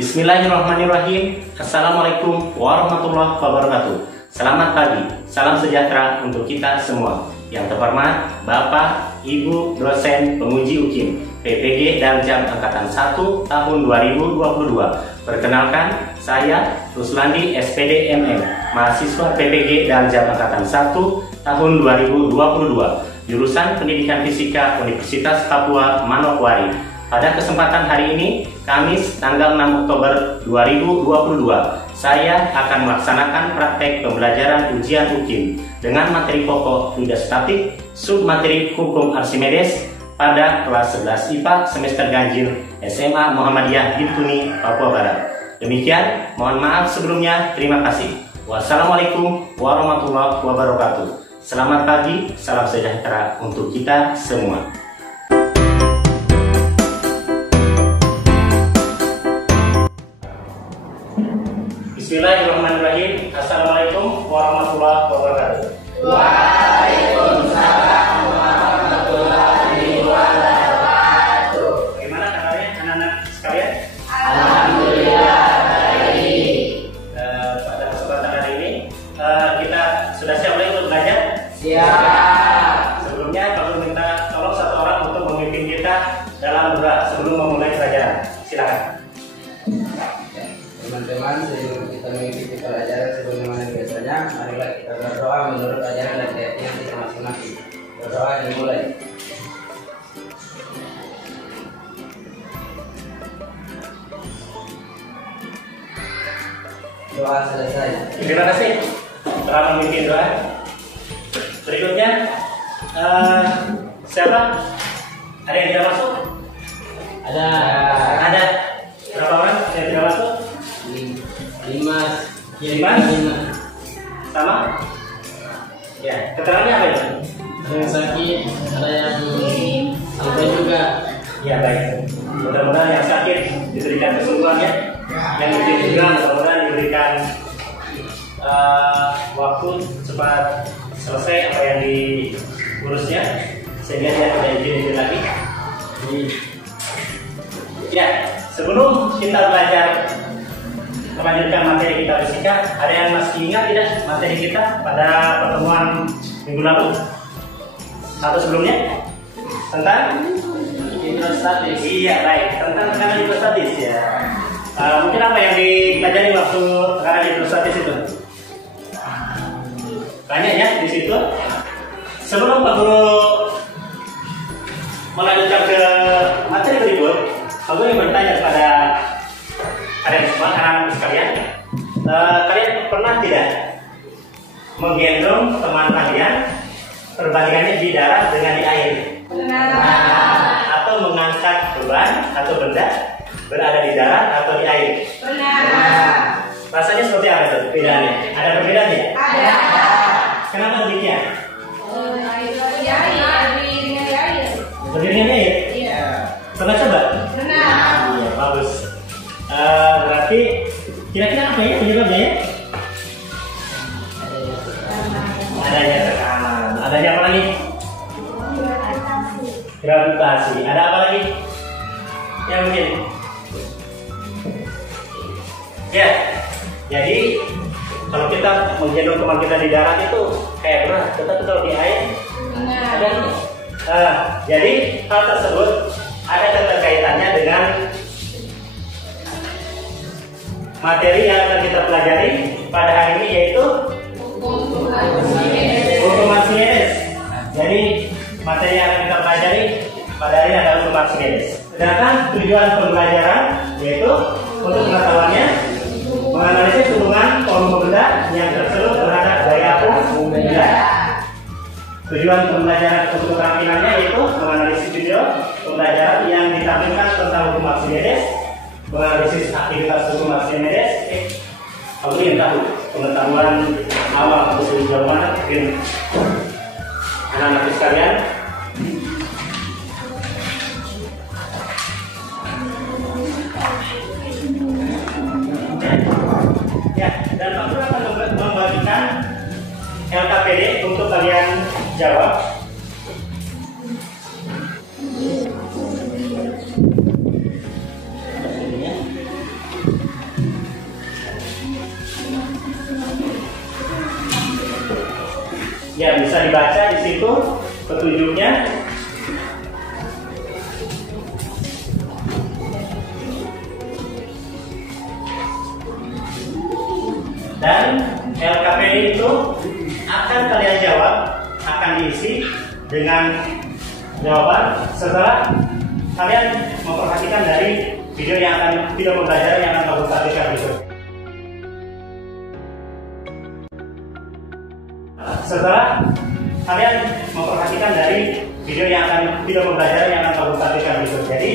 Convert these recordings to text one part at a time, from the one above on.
Bismillahirrahmanirrahim. Assalamualaikum warahmatullahi wabarakatuh. Selamat pagi, salam sejahtera untuk kita semua. Yang terhormat Bapak, Ibu, dosen, penguji UKIM, PPG dan Jam Angkatan 1 tahun 2022. Perkenalkan, saya Ruslandi SPD MM, mahasiswa PPG dan Jam Angkatan 1 tahun 2022, jurusan Pendidikan Fisika Universitas Papua Manokwari. Pada kesempatan hari ini, Kamis tanggal 6 Oktober 2022, saya akan melaksanakan praktek pembelajaran ujian UKIM dengan materi pokok fluida statik, submateri hukum Archimedes pada kelas 11 IPA semester ganjil SMA Muhammadiyah Bintuni, Papua Barat. Demikian, mohon maaf sebelumnya, terima kasih. Wassalamualaikum warahmatullahi wabarakatuh. Selamat pagi, salam sejahtera untuk kita semua. Bismillahirrahmanirrahim. Assalamualaikum warahmatullahi wabarakatuh. Waalaikumsalam warahmatullahi wabarakatuh. Bagaimana kabarnya anak-anak sekalian? Alhamdulillah baik. Pada kesempatan hari ini kita sudah siap lagi untuk belajar? Siap. Sebelumnya kami minta tolong satu orang untuk memimpin kita dalam doa sebelum memulai pelajaran. Silakan. Teman-teman, sebelum kita mengikuti pelajaran sebagaimana biasanya, marilah kita berdoa menurut ajaran dan keyakinan kita masing-masing. Berdoa dimulai. Doa selesai. Terima kasih telah memimpin doa. Berikutnya, siapa? Ada yang tidak masuk? Ada Ada. Berapa orang yang tidak masuk? 5. Sama? Ya, keterangannya apa itu? Ada yang sakit, ada yang sampai juga. Ya, baik. Mudah-mudahan yang sakit diberikan kesembuhan ya. Yang sakit juga mudah-mudahan diberikan waktu cepat selesai apa yang diurusnya sehingga dia tidak izin lagi. Ya, sebelum kita belajar melanjutkan materi kita fisika, ada yang masih ingat tidak materi kita pada pertemuan minggu lalu atau sebelumnya tentang hidrostatis? Iya, baik, tentang tekanan hidrostatis ya. Mungkin apa yang dipelajari waktu tekanan hidrostatis itu? Banyak ya di situ. Sebelum Pak Guru melanjutkan ke materi berikut, Pak Guru ingin bertanya kepada kalian semua, anak-anak sekalian, kalian pernah tidak menggendong teman kalian perbandingannya di darat dengan di air? Benar. Atau mengangkat beban atau benda berada di darat atau di air? Benar. Rasanya seperti apa itu perbedaannya? Ada perbedaannya? Ada. Kenapa demikian? Di air. Berdiri dengan air? Iya. Pernah coba? Benar. Iya, bagus. Berarti kira-kira apa ya penyebabnya ya? Adanya tekanan. Adanya apa lagi? Gravitasi. Ada apa lagi? Yang mungkin? Ya. Jadi kalau kita menggendong teman kita di darat itu kayak berat, tetapi kalau di air ada. Jadi hal tersebut ada keterkaitannya dengan materi yang akan kita pelajari pada hari ini, yaitu hukum Archimedes. Jadi materi yang akan kita pelajari pada hari ini adalah hukum Archimedes. Sedangkan tujuan pembelajaran yaitu untuk pengetahuannya menganalisis hubungan volume benda yang tersulut terhadap gaya benda. Tujuan pembelajaran untuk keterampilannya yaitu menganalisis video pembelajaran yang ditampilkan tentang hukum Archimedes, menganalisis aktivitas hukum Archimedes. Aku ingin tahu pengetahuan awal untuk sejauh mana mungkin anak-anak sekalian. Ya, dan Pak Guru akan membagikan LKPD untuk kalian jawab. situ petunjuknya. Dan LKPD itu akan kalian jawab, akan diisi dengan jawaban setelah kalian memperhatikan dari video pembelajaran yang akan kamu sampaikan berikut. Setelah kalian memperhatikan dari video pembelajaran yang akan kamu sampaikan berikut. Jadi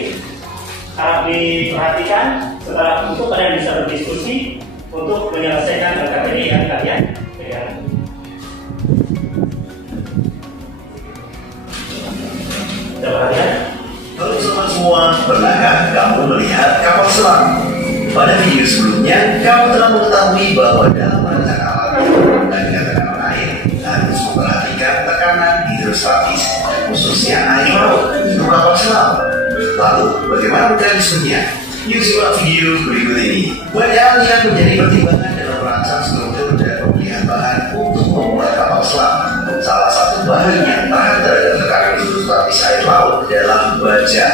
harap diperhatikan setelah untuk kalian bisa berdiskusi untuk menyelesaikan LKPD yang kalian pegang. Halo sobat semua, pernahkah kamu melihat kapal selam? Pada video sebelumnya, kamu telah mengetahui bahwa dalam merancang alat dan tekanan air harus memperhatikan tekanan hidrostatis, khususnya air laut untuk kapal selam. Lalu, bagaimana mekanismenya? Yuk simak video berikut ini. Banyak hal yang menjadi pertimbangan dalam merancang struktur dan pemilihan bahan untuk membuat kapal selam. Salah satu bahan yang tahan terhadap tekanan hidrostatis air laut adalah baja.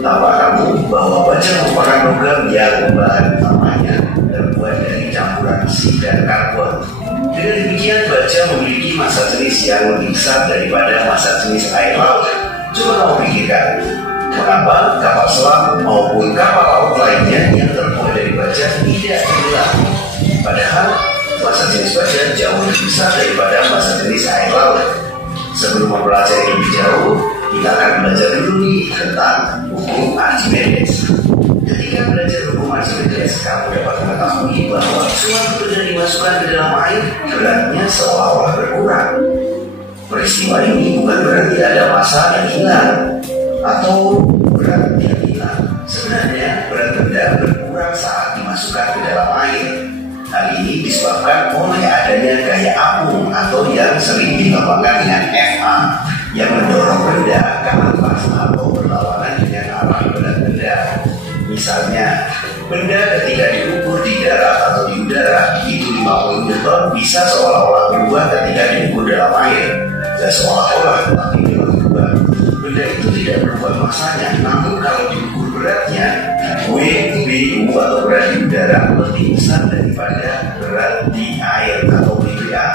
Tahukah kamu bahwa baja merupakan logam yang bahan utamanya terbuat dari campuran besi dan karbon. Dengan demikian, baja memiliki massa jenis yang lebih besar daripada massa jenis air laut. Coba kamu pikirkan, mengapa kapal selam maupun kapal laut lainnya yang terbuat dari baja tidak tenggelam? Padahal massa jenis baja jauh lebih besar daripada massa jenis air laut. Sebelum mempelajari lebih jauh, kita akan belajar dulu nih tentang hukum Archimedes. Ketika belajar hukum Archimedes, kamu dapat mengetahui bahwa suatu benda dimasukkan ke dalam air beratnya seolah-olah berkurang. Peristiwa ini bukan berarti ada massa yang hilang atau berat yang hilang. Sebenarnya berat benda berkurang saat dimasukkan ke dalam air. Hal ini disebabkan oleh adanya gaya apung atau yang sering dilambangkan dengan FA yang mendorong benda ke atas atau berlawanan dengan arah berat benda. Misalnya, benda ketika diukur di darat atau di udara itu 50 Newton bisa seolah-olah berubah ketika diukur dalam air. Dan seolah-olah tapi memang berubah. Benda itu tidak berubah masanya, namun kalau diukur beratnya, WBU atau berat di udara lebih besar daripada berat di air atau WBA.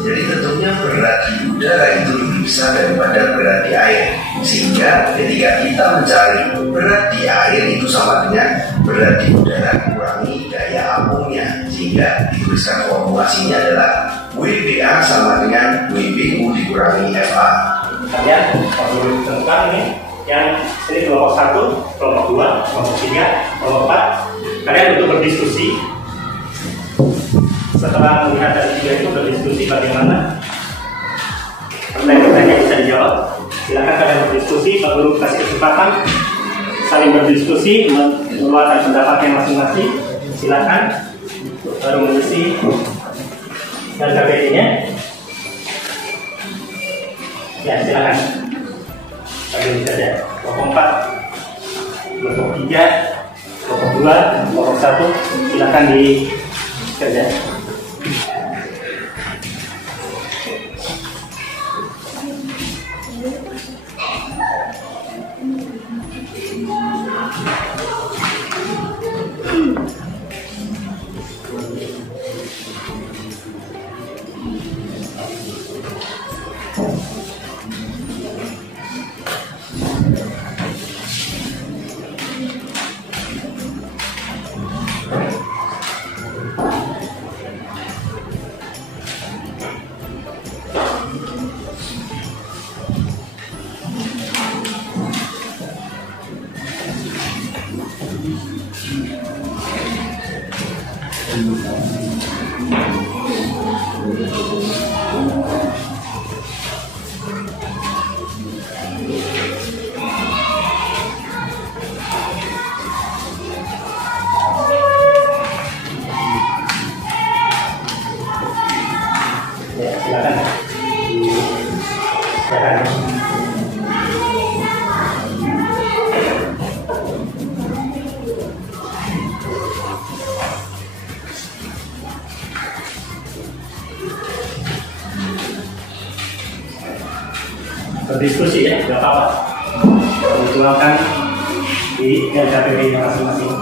Jadi tentunya berat di udara itu lebih besar daripada berat di air. Sehingga ketika kita mencari berat di air itu sama dengan berat di udara kurangi gaya apungnya. Sehingga dituliskan formulasinya adalah WBA sama dengan WBU dikurangi FA. Kalian perlu tentukan ini yang ini kelompok 1, kelompok 2, kelompok 3, kelompok 4. Kalian untuk berdiskusi. Setelah melihat dari video itu berdiskusi bagaimana pertanyaan-pertanyaan bisa dijawab. Silakan kalian berdiskusi, Pak Guru kasih kesempatan saling berdiskusi, mengeluarkan pendapatnya masing-masing. Silakan baru mengisi LKPD-nya. Ya, silakan. Kalian saja. Kelompok 4, kelompok 3, kelompok 2, kelompok 1, silakan dikerja. berdiskusi ya, nggak apa-apa. Perjuangkan di LKPP-nya masing-masing.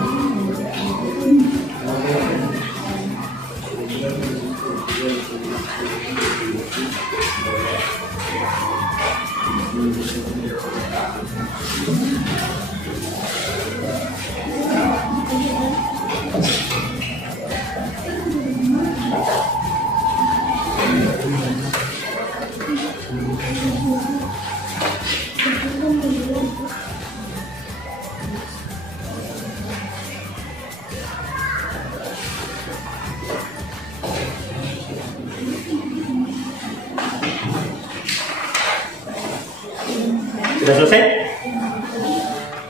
Sudah selesai?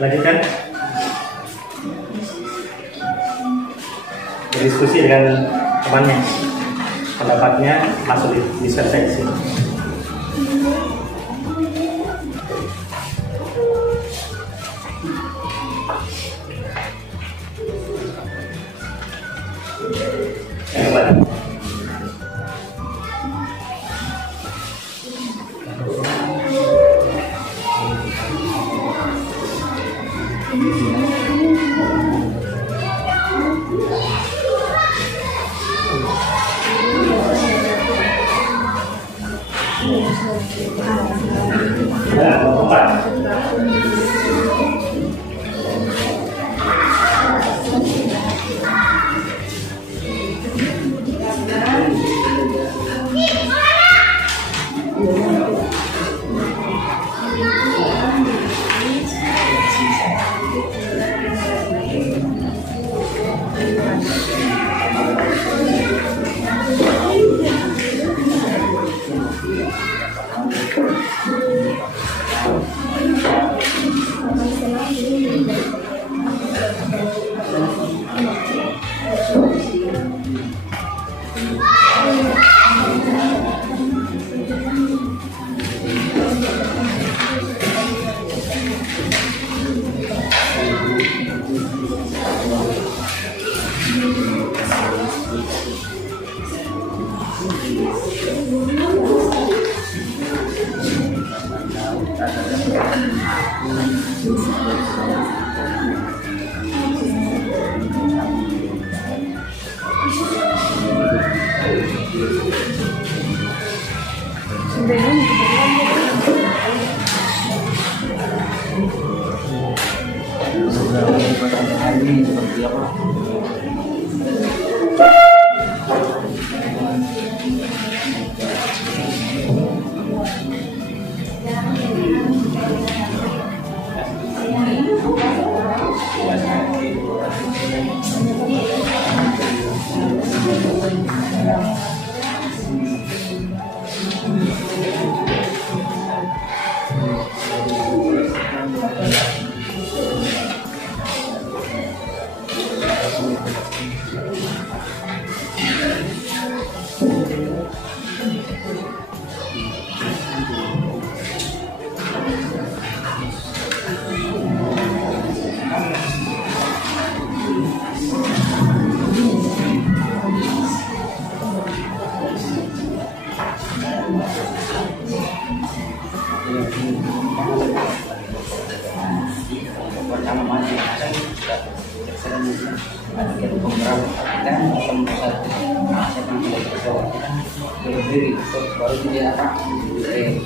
Lanjutkan. Berdiskusi dengan temannya. Pendapatnya masuk di selesai di sini.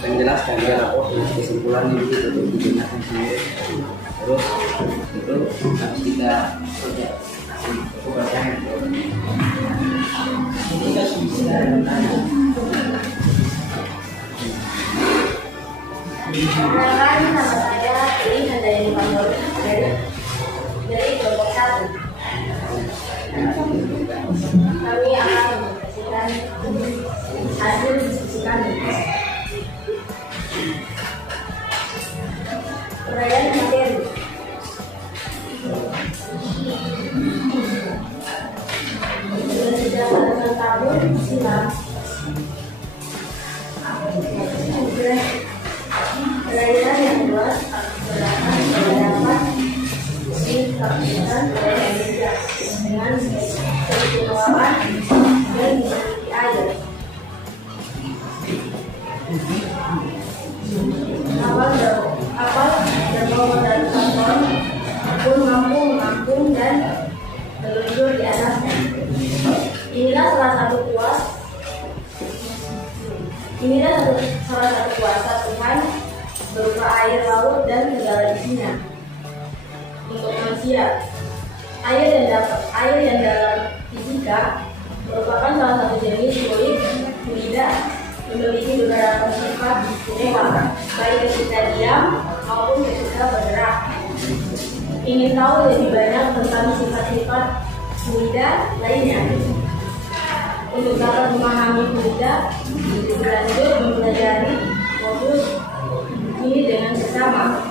Menjelaskan dia rapor dengan kesimpulan itu untuk digunakan sendiri. Terus itu harus kita bacakan. Perkenalkan, nama saya Tri dari kelompok 1. Kami akan mempresentasikan hasil diskusi kami. Uraian materi. Sudah pada tabel silam. Uraian yang kedua terdapat isi lapisan dengan keistimewaan dan memiliki air. berbobot ratusan ton pun mampu menampung dan meluncur di atasnya. Inilah salah satu kuasa Tuhan berupa air laut dan segala isinya. Untuk manusia, air yang dalam fisika merupakan salah satu jenis fluid fluida memiliki beberapa sifat istimewa, baik ketika diam maupun ketika bergerak. Ingin tahu lebih banyak tentang sifat-sifat fluida lainnya? Untuk dapat memahami fluida, berlanjut mempelajari modul ini dengan bersama.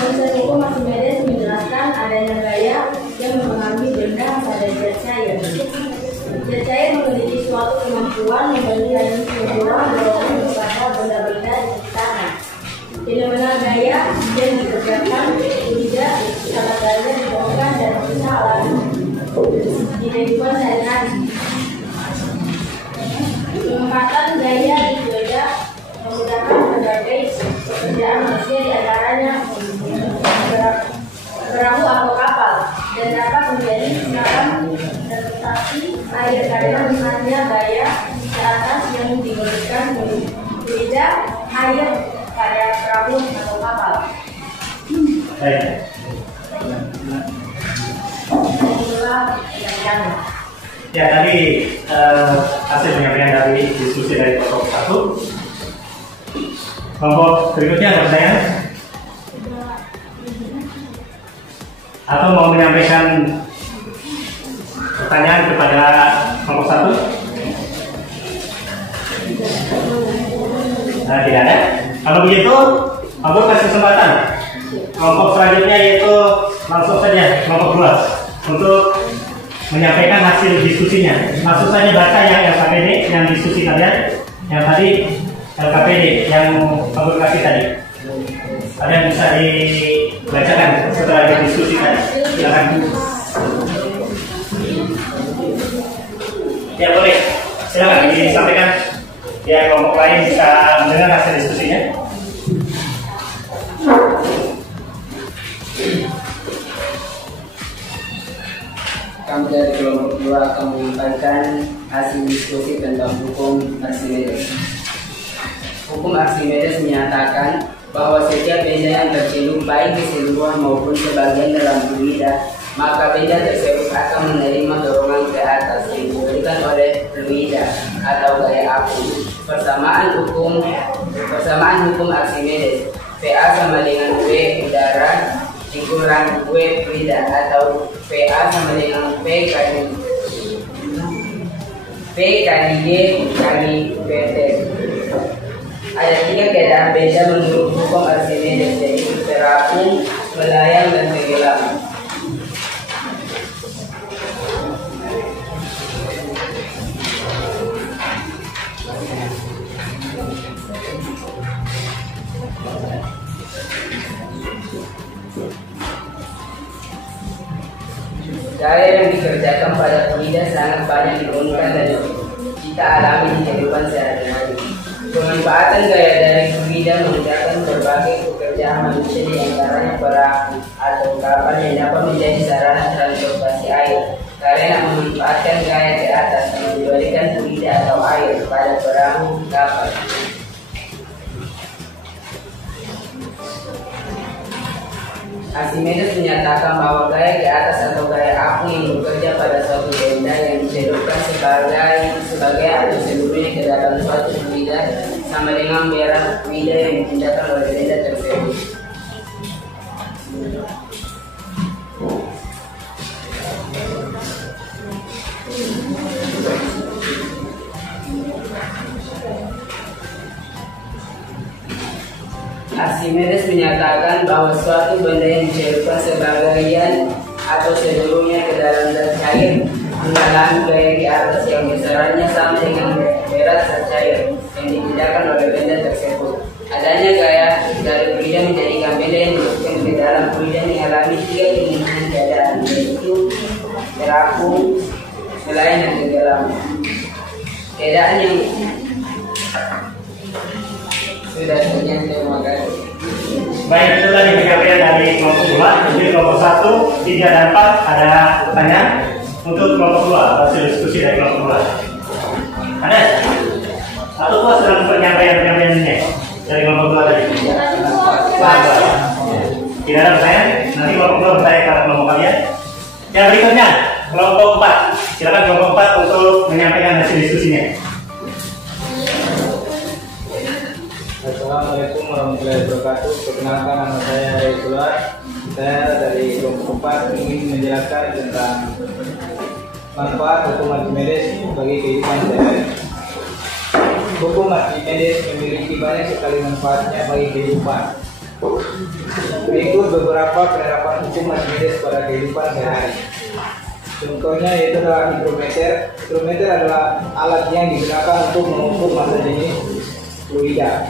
Konsep hukum Archimedes menjelaskan adanya gaya yang mempengaruhi benda pada zat cair. Zat cair memiliki suatu kemampuan memberikan sebuah dorongan kepada benda-benda di sekitarnya. Fenomena gaya yang dikerjakan tidak sangat banyak ditemukan dan bisa alami di kehidupan sehari-hari. Penempatan gaya di benda memudahkan berbagai pekerjaan manusia, di antaranya perahu atau kapal, dan dapat menjadi sekarang transportasi air karena misalnya gaya ke atas yang diberikan fluida air pada perahu atau kapal. Ya, tadi hasil penyampaian dari diskusi dari kelompok 1. Kelompok berikutnya ada pertanyaan? Atau mau menyampaikan pertanyaan kepada kelompok 1? Tidak ada. Kalau begitu, aku kasih kesempatan kelompok selanjutnya, yaitu langsung saja kelompok 2 untuk menyampaikan hasil diskusinya. Langsung saja baca yang LKPD, yang diskusi kalian, yang tadi LKPD yang kamu kasih tadi. Kalian bisa dibacakan setelah diskusi tadi. Silakan. Ya, boleh. Silakan disampaikan. Ya, kelompok lain bisa mendengar hasil diskusinya. Kami dari kelompok 2 akan menyampaikan hasil diskusi tentang hukum Archimedes. Hukum Archimedes menyatakan bahwa setiap benda yang tercelup baik keseluruhan maupun sebagian dalam fluida, maka benda tersebut akan menerima dorongan ke atas yang diberikan oleh fluida atau gaya api. Persamaan hukum Archimedes, PA sama dengan V udara dikurang V fluida, atau PA sama dengan P kali G kali VT. Ada 3 keadaan beda menurut hukum Archimedes, yaitu terapung, melayang, dan tenggelam. Gaya yang dikerjakan pada fluida sangat banyak digunakan dan kita alami di kehidupan sehari-hari. Pemanfaatan gaya dari fluida memudahkan berbagai pekerjaan manusia, di antaranya perahu atau kapal yang dapat menjadi sarana transportasi air. Karena memanfaatkan gaya ke atas yang diberikan fluida atau air pada perahu kapal. Archimedes menyatakan bahwa gaya ke atas atau gaya apung yang bekerja pada suatu benda yang dicelupkan sebagai atau seluruhnya ke dalam suatu fluida sama dengan berat fluida yang dipindahkan oleh benda tersebut. Archimedes menyatakan bahwa suatu benda yang dicelupkan sebagian atau seluruhnya ke dalam zat cair mengalami gaya di atas yang besarannya sama dengan berat zat cair yang dipindahkan oleh benda tersebut. Adanya gaya dari fluida menjadikan benda yang dimasukkan ke dalam fluida mengalami 3 kemungkinan keadaan, yaitu terapung, melayang, dan tenggelam. keadaan yang sudah terjadi. Terima kasih. Baik, itu tadi penyampaian dari kelompok 2. Jadi kelompok 1, 3, dan 4 ada pertanyaan untuk kelompok 2, hasil diskusi dari kelompok 2. Ada? Atau Pak sedang penyampaian ini dari kelompok 2 tadi? Tidak ada pertanyaan? Nanti kelompok 2 bertanya kepada kelompok kalian. Yang berikutnya, kelompok 4. Silakan kelompok 4 untuk menyampaikan hasil diskusinya. Assalamualaikum warahmatullahi wabarakatuh. Perkenalkan, nama saya Rizwan. Saya dari kelompok 4 ingin menjelaskan tentang manfaat hukum Archimedes bagi kehidupan sehari-hari. Hukum Archimedes memiliki banyak sekali manfaatnya bagi kehidupan. Berikut beberapa penerapan hukum Archimedes pada kehidupan sehari-hari. Contohnya yaitu adalah hidrometer. Hidrometer adalah alat yang digunakan untuk mengukur massa jenis fluida.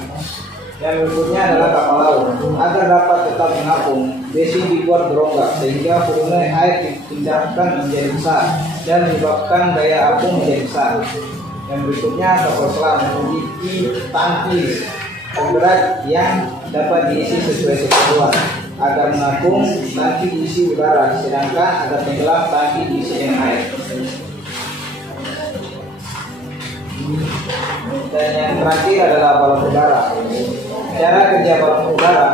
Yang berikutnya adalah kapal laut. Agar dapat tetap mengapung, besi dibuat berongga sehingga volume air dipindahkan menjadi besar dan menyebabkan daya apung menjadi besar. Yang berikutnya kapal selam memiliki tangki pemberat yang dapat diisi sesuai keperluan. Agar mengapung, tangki diisi udara, sedangkan agar tenggelam, tangki diisi dengan air. Dan yang terakhir adalah balon udara. Cara kerja balon udara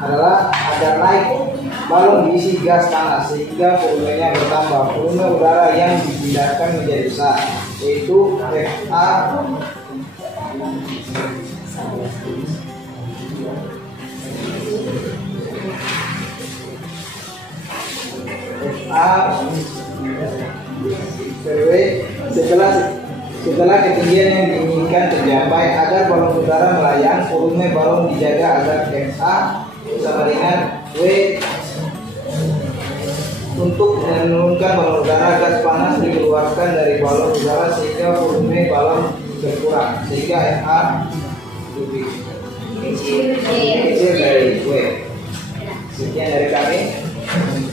adalah agar naik, balon diisi gas panas sehingga volumenya bertambah. Volume udara yang dipindahkan menjadi besar, yaitu FA setelah ketinggian yang diinginkan tercapai. Agar balon udara melayang, volume balon dijaga agar FA sama dengan W. Untuk menurunkan balon udara, gas panas dikeluarkan dari balon udara sehingga volume balon berkurang, sehingga FA lebih kecil dari W. Sekian dari kami.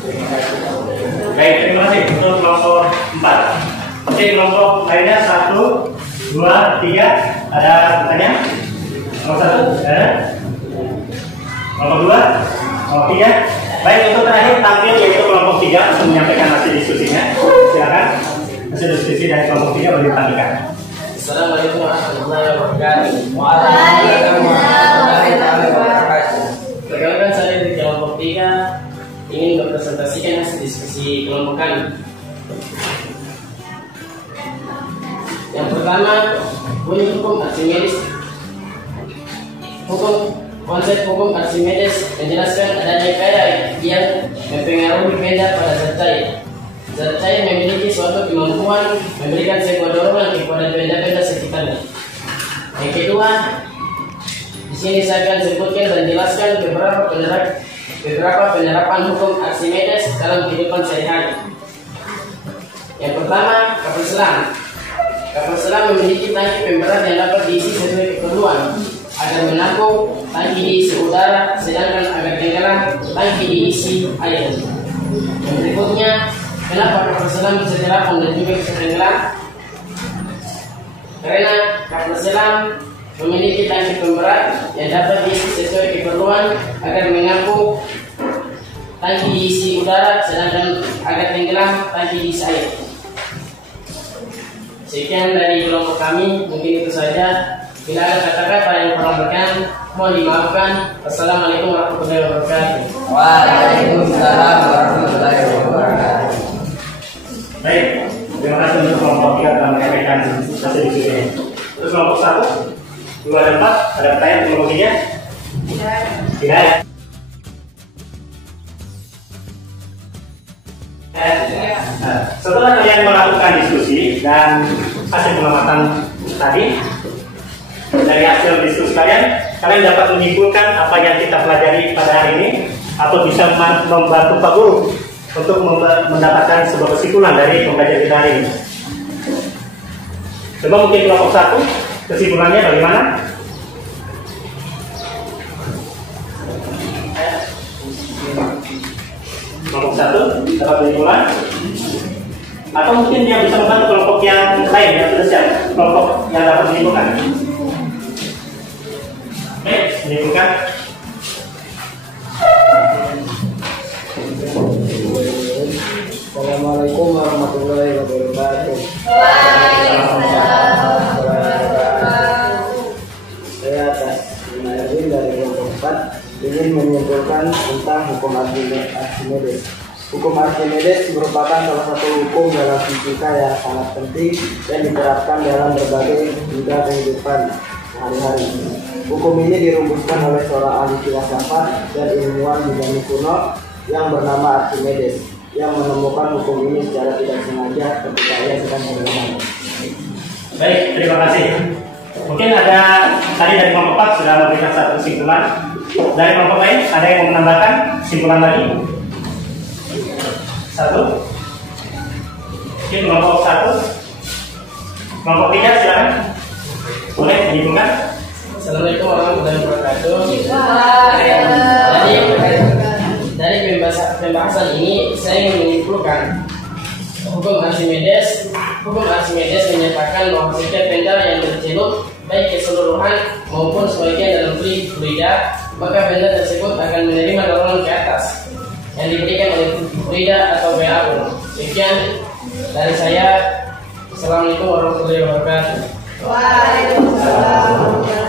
Terima kasih. Baik, terima kasih untuk kelompok 4. Oke, kelompok lainnya 1, 2, 3. Ada pertanyaan? Kelompok 1 ada? Kelompok 2? Kelompok 3? Baik, untuk terakhir tampil yaitu kelompok 3 untuk menyampaikan hasil diskusinya. Silakan hasil diskusi dari kelompok 3 boleh ditampilkan. Assalamualaikum warahmatullahi wabarakatuh. Waalaikumsalam warahmatullahi wabarakatuh. Perkenalkan, saya dari kelompok 3 ingin mempresentasikan hasil diskusi kelompok kami. Yang pertama, bunyi hukum Archimedes. Konsep hukum Archimedes menjelaskan adanya kaidah yang mempengaruhi benda pada zat cair. Zat cair memiliki suatu kemampuan memberikan sebuah dorongan kepada benda-benda sekitarnya. Yang kedua, di sini saya akan sebutkan dan jelaskan beberapa penerapan hukum Archimedes dalam kehidupan sehari-hari. Yang pertama, kapal selam. Kapal selam memiliki tangki pemberat yang dapat diisi sesuai keperluan. Agar menampung, tangki diisi udara, sedangkan agar tenggelam, tangki diisi air. Yang berikutnya, kenapa kapal selam bisa terapung dan juga bisa tenggelam? Karena kapal selam memiliki tangki pemberat yang dapat diisi sesuai keperluan agar menampung, tangki diisi udara, sedangkan agar tenggelam, tangki diisi air. Sekian dari kelompok kami, mungkin itu saja. Bila ada kata-kata yang kurang berkenan, mohon dimaafkan. Wassalamualaikum warahmatullahi wabarakatuh. Waalaikumsalam warahmatullahi wabarakatuh. Baik, terima kasih untuk kelompok 3 telah menyampaikan hasil diskusinya. Terus kelompok 1, 2, dan 4 ada pertanyaan untuk kelompok 3? Tidak ada. Setelah kalian melakukan diskusi dan hasil pengamatan tadi, dari hasil diskusi kalian dapat menyimpulkan apa yang kita pelajari pada hari ini, atau bisa membantu Pak Guru untuk mendapatkan sebuah kesimpulan dari pembelajaran kita hari ini. Coba mungkin kelompok 1, kesimpulannya bagaimana? Kelompok 1 dapat kesimpulan Atau mungkin yang bisa membantu kelompok yang lain yang sudah siap, kelompok yang dapat menyimpulkan. Oke, menyimpulkan. Assalamualaikum warahmatullahi wabarakatuh. Saya atas nama Erwin dari kelompok 4 ingin menyimpulkan tentang hukum Archimedes. Hukum Archimedes merupakan salah satu hukum dalam fisika yang sangat penting dan diterapkan dalam berbagai bidang kehidupan sehari-hari. Hukum ini dirumuskan oleh seorang ahli filsafat dan ilmuwan Yunani kuno yang bernama Archimedes, yang menemukan hukum ini secara tidak sengaja ketika ia sedang berenang. Baik, terima kasih. Mungkin ada tadi dari kelompok 4 sudah memberikan satu kesimpulan. Dari kelompok lain ada yang mau menambahkan kesimpulan lagi? Satu. Mungkin kelompok 1. Kelompok 3 silakan. Boleh menyimpulkan. Assalamualaikum warahmatullahi wabarakatuh. Dari pembahasan ini saya ingin menyimpulkan hukum Archimedes menyatakan bahwa setiap benda yang tercelup baik keseluruhan maupun sebagian dalam fluida, maka benda tersebut akan menerima dorongan ke atas yang diberikan oleh fluida atau apapun. Sekian dari saya. Assalamualaikum warahmatullahi wabarakatuh.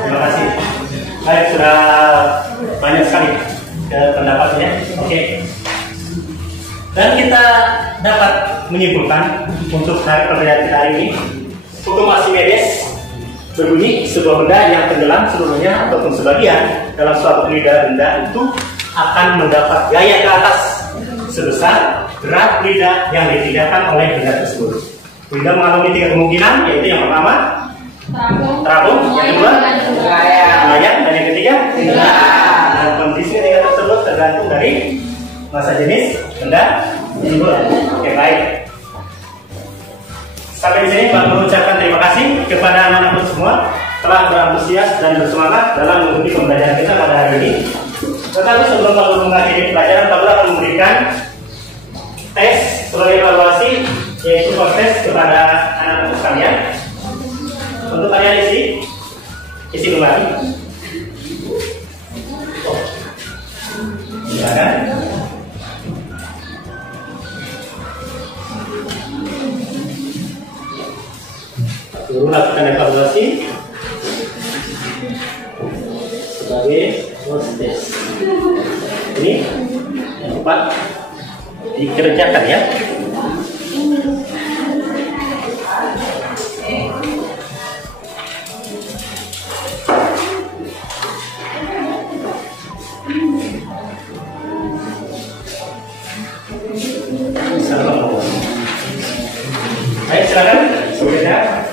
Terima kasih. Baik, sudah banyak sekali pendapatnya. Oke. Dan kita dapat menyimpulkan untuk perbedaan kita hari ini, hukum Archimedes berbunyi sebuah benda yang tenggelam seluruhnya ataupun sebagian dalam suatu fluida benda itu akan mendapat gaya ke atas sebesar berat fluida yang dipindahkan oleh benda tersebut. Fluida mengalami 3 kemungkinan, yaitu yang pertama terapung, yang kedua melayang, dan yang ketiga dan kondisi ketiga tersebut tergantung dari masa jenis benda tersebut. Oke, baik. Sampai di sini Pak mengucapkan terima kasih kepada anak-anak semua telah berantusias dan bersemangat dalam mengikuti pembelajaran kita pada hari ini. Tetapi sebelum Pak Guru mengakhiri pelajaran, Pak Guru akan memberikan tes sebagai evaluasi, yaitu tes kepada anak-anak sekalian. Untuk kalian isi kembali. Silakan. Guru lakukan evaluasi sebagai tes. Ini yang cepat dikerjakan ya. Baik, silakan. Sudah.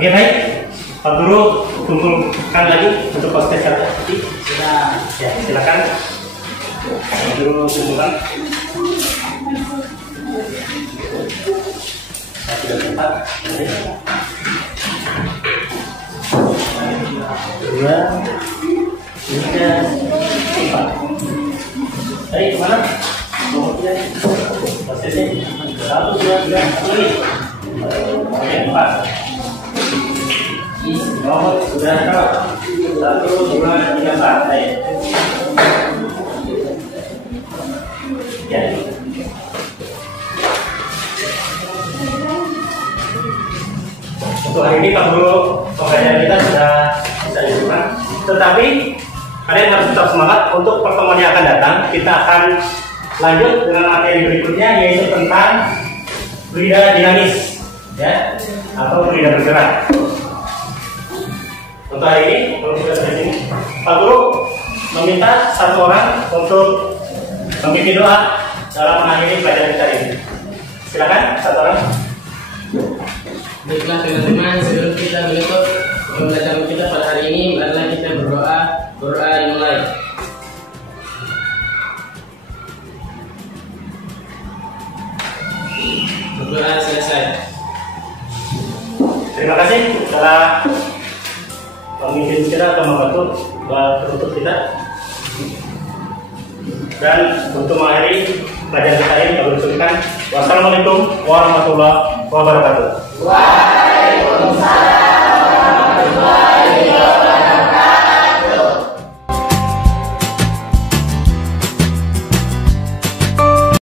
Oke, baik, Pak Guru kumpulkan lagi untuk proses tadi. Ya, silakan. Pak Guru kumpulkan. Sudah tempat. 2, 3, 4. Baik, kemana? Prosesnya 1, 2, 3, 4. Oke, 4. Nomor sudah lengkap. 1, 2, 3, 4. Baik. Ya. Untuk hari ini Pak Guru pembelajaran kita sudah bisa dilakukan. Tetapi kalian harus tetap semangat untuk pertemuan yang akan datang. Kita akan lanjut dengan materi berikutnya, yaitu tentang fluida dinamis, ya, atau fluida bergerak. Untuk hari ini, kalau kita sampai sini, Pak Guru meminta satu orang untuk memimpin doa dalam mengakhiri pelajaran kita ini. Silakan, satu orang. Baiklah teman-teman, sebelum kita menutup pembelajaran kita pada hari ini, marilah kita berdoa. Berdoa dimulai. Berdoa selesai. Terima kasih telah memimpin kita atau membantu penutup kita. Dan untuk mengakhiri pelajaran kita ini, kami ucapkan wassalamualaikum warahmatullahi wabarakatuh. Waalaikumsalam warahmatullahi wabarakatuh.